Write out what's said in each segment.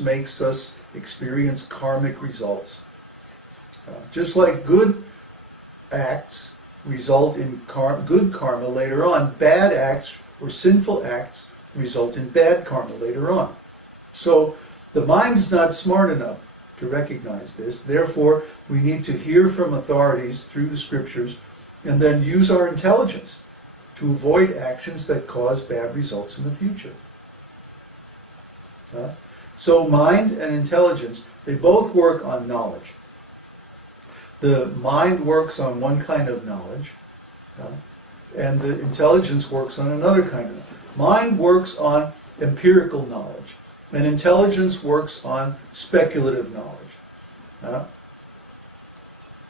makes us experience karmic results. Just like good acts result in good karma later on, bad acts or sinful acts result in bad karma later on. So the mind is not smart enough to recognize this. Therefore, we need to hear from authorities through the scriptures and then use our intelligence to avoid actions that cause bad results in the future. So mind and intelligence, they both work on knowledge. The mind works on one kind of knowledge, and the intelligence works on another kind of knowledge. Mind works on empirical knowledge, and intelligence works on speculative knowledge.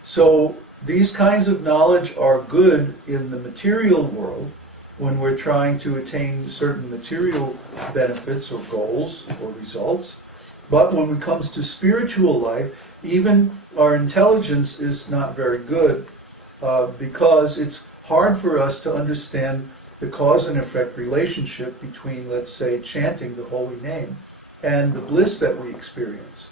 So these kinds of knowledge are good in the material world when we're trying to attain certain material benefits or goals or results. But when it comes to spiritual life, even our intelligence is not very good because it's hard for us to understand the cause and effect relationship between, let's say, chanting the holy name and the bliss that we experience.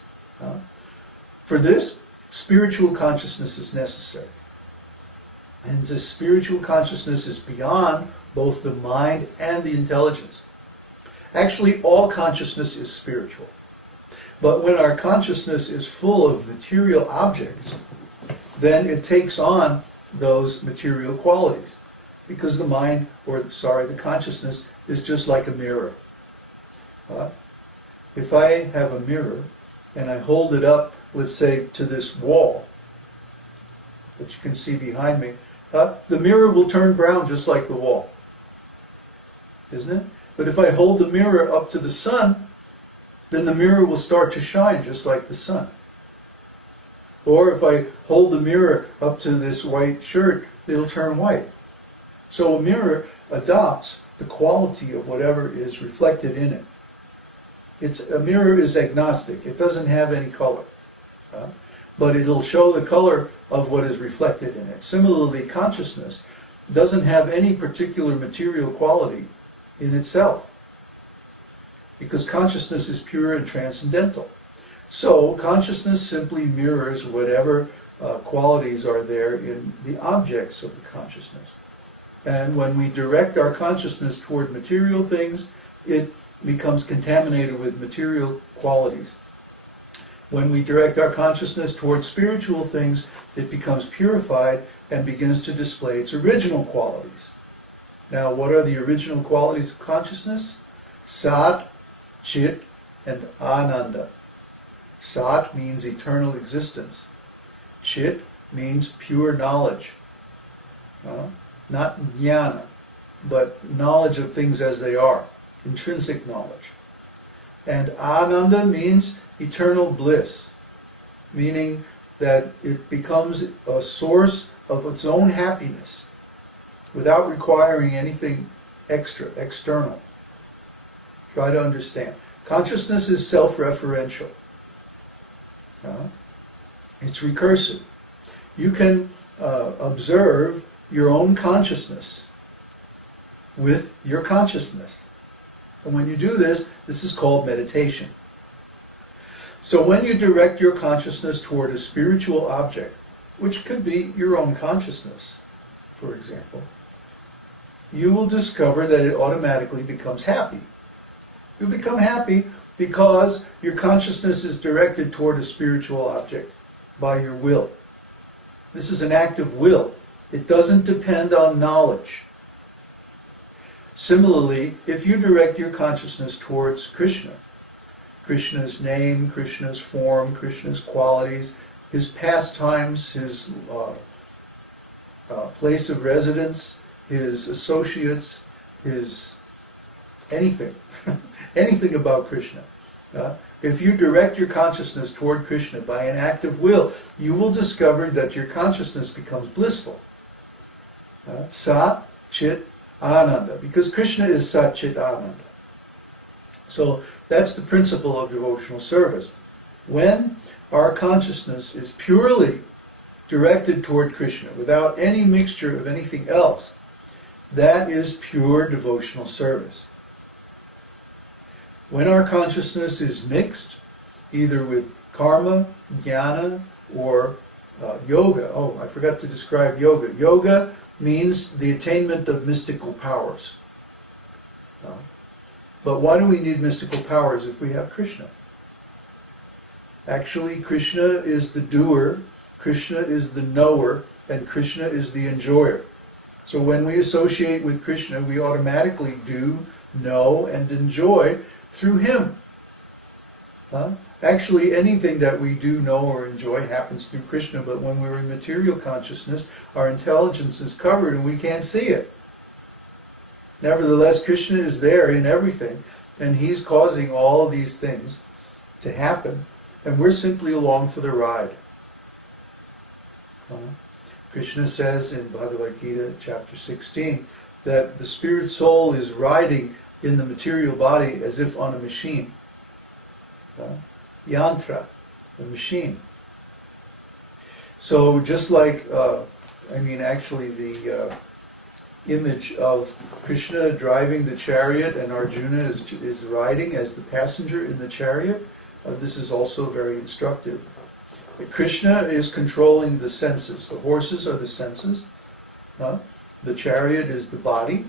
For this, spiritual consciousness is necessary. And this spiritual consciousness is beyond both the mind and the intelligence. Actually, all consciousness is spiritual. But when our consciousness is full of material objects, then it takes on those material qualities. Because the mind, the consciousness is just like a mirror. If I have a mirror and I hold it up, let's say, to this wall that you can see behind me, the mirror will turn brown just like the wall. Isn't it? But if I hold the mirror up to the sun, then the mirror will start to shine just like the sun. Or if I hold the mirror up to this white shirt, it'll turn white. So a mirror adopts the quality of whatever is reflected in it. A mirror is agnostic. It doesn't have any color. But it'll show the color of what is reflected in it. Similarly, consciousness doesn't have any particular material quality in itself, because consciousness is pure and transcendental. So consciousness simply mirrors whatever qualities are there in the objects of the consciousness. And when we direct our consciousness toward material things, it becomes contaminated with material qualities. When we direct our consciousness toward spiritual things, it becomes purified and begins to display its original qualities. Now, what are the original qualities of consciousness? Sat, Chit, and Ananda. Sat means eternal existence. Chit means pure knowledge. Not jnana, but knowledge of things as they are, intrinsic knowledge. And Ananda means eternal bliss, meaning that it becomes a source of its own happiness without requiring anything external. Try to understand. Consciousness is self-referential. It's recursive. You can observe your own consciousness with your consciousness. And when you do this, this is called meditation. So when you direct your consciousness toward a spiritual object, which could be your own consciousness, for example, you will discover that it automatically becomes happy. You become happy because your consciousness is directed toward a spiritual object by your will. This is an act of will. It doesn't depend on knowledge. Similarly, if you direct your consciousness towards Krishna, Krishna's name, Krishna's form, Krishna's qualities, his pastimes, his place of residence, his associates, his anything, anything about Krishna. If you direct your consciousness toward Krishna by an act of will, you will discover that your consciousness becomes blissful. Sat, Chit, Ananda, because Krishna is Sat, Chit, Ananda. So that's the principle of devotional service. When our consciousness is purely directed toward Krishna, without any mixture of anything else, that is pure devotional service. When our consciousness is mixed, either with karma, jnana, or yoga. Oh, I forgot to describe yoga. Yoga means the attainment of mystical powers. But why do we need mystical powers if we have Krishna? Actually, Krishna is the doer, Krishna is the knower, and Krishna is the enjoyer. So when we associate with Krishna, we automatically do, know, and enjoy through him. Actually, anything that we do, know, or enjoy happens through Krishna, but when we're in material consciousness, our intelligence is covered and we can't see it. Nevertheless, Krishna is there in everything, and he's causing all of these things to happen, and we're simply along for the ride. Krishna says in Bhagavad-gītā, chapter 16, that the spirit soul is riding in the material body as if on a machine. Yantra, the machine. So just like, actually the image of Krishna driving the chariot and Arjuna is riding as the passenger in the chariot, this is also very instructive. But Krishna is controlling the senses. The horses are the senses. The chariot is the body.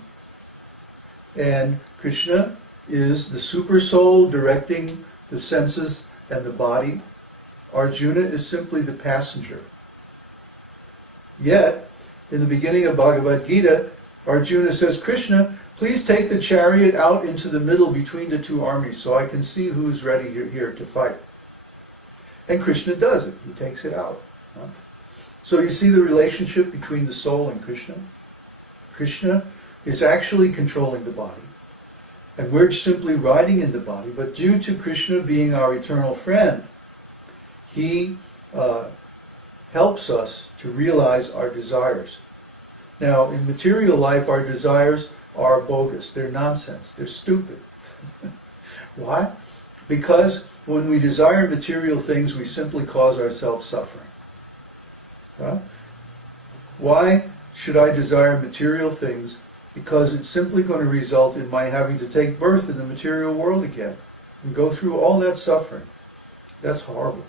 And Krishna is the super soul directing the senses and the body. Arjuna is simply the passenger. Yet, in the beginning of Bhagavad-gītā, Arjuna says, Krishna, please take the chariot out into the middle between the two armies so I can see who's ready here to fight. And Krishna does it. He takes it out. So you see the relationship between the soul and Krishna? Krishna is actually controlling the body. And we're simply riding in the body. But due to Krishna being our eternal friend, he helps us to realize our desires. Now, in material life, our desires are bogus. They're nonsense. They're stupid. Why? Because when we desire material things, we simply cause ourselves suffering. Why should I desire material things? Because it's simply going to result in my having to take birth in the material world again and go through all that suffering. That's horrible.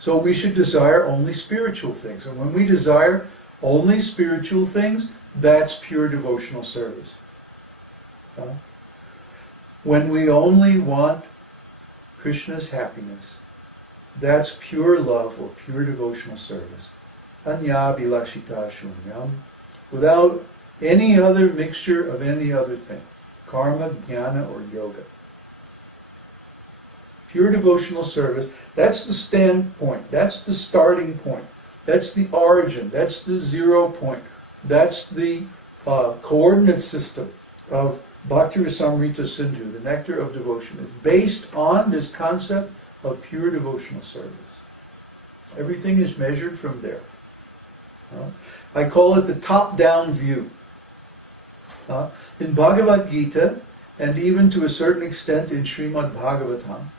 So we should desire only spiritual things. And when we desire only spiritual things, that's pure devotional service. When we only want Krishna's happiness, that's pure love or pure devotional service. Anya bilashita shunyam, without any other mixture of any other thing, karma, jnana, or yoga. Pure devotional service, that's the standpoint, that's the starting point, that's the origin, that's the 0 point, that's the coordinate system of Bhakti Rasamrita Sindhu, the nectar of devotion. Is based on this concept of pure devotional service. Everything is measured from there. I call it the top-down view. In Bhagavad-gītā, and even to a certain extent in Śrīmad-Bhāgavatam,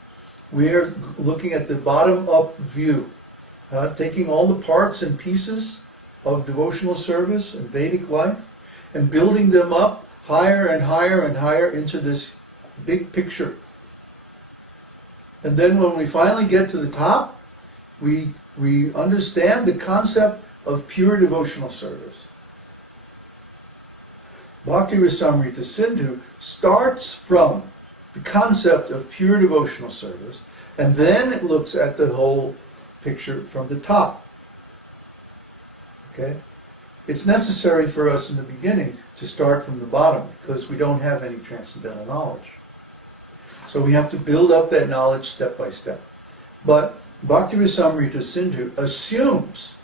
we are looking at the bottom-up view, taking all the parts and pieces of devotional service and Vedic life and building them up higher and higher and higher into this big picture. And then when we finally get to the top, we understand the concept of pure devotional service. Bhakti Rasamrita Sindhu starts from the concept of pure devotional service, and then it looks at the whole picture from the top. Okay? It's necessary for us in the beginning to start from the bottom because we don't have any transcendental knowledge. So we have to build up that knowledge step by step. But Bhakti Rasamrita Sindhu assumes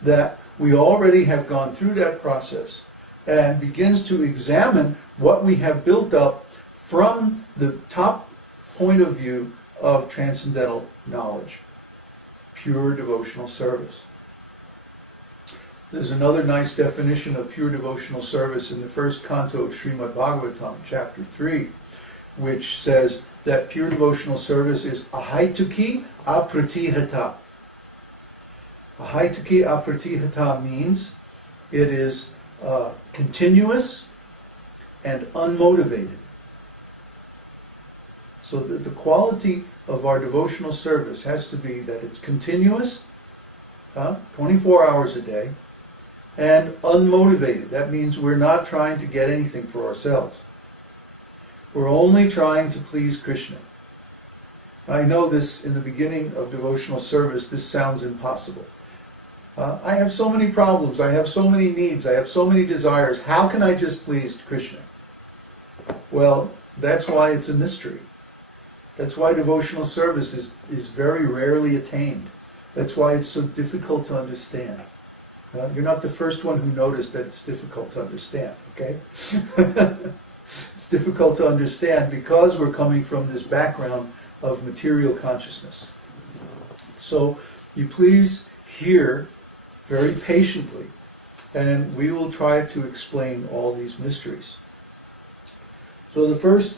that we already have gone through that process and begins to examine what we have built up from the top point of view of transcendental knowledge, pure devotional service. There's another nice definition of pure devotional service in the first canto of Śrīmad-Bhāgavatam, chapter 3, which says that pure devotional service is ahaituki apratihata. Ahaituki apratihata means it is continuous and unmotivated. So the quality of our devotional service has to be that it's continuous, 24 hours a day, and unmotivated. That means we're not trying to get anything for ourselves. We're only trying to please Krishna. I know this in the beginning of devotional service, this sounds impossible. I have so many problems, I have so many needs, I have so many desires. How can I just please Krishna? Well, that's why it's a mystery. That's why devotional service is very rarely attained. That's why it's so difficult to understand. You're not the first one who noticed that it's difficult to understand, okay? It's difficult to understand because we're coming from this background of material consciousness. So you please hear very patiently, and we will try to explain all these mysteries. So the first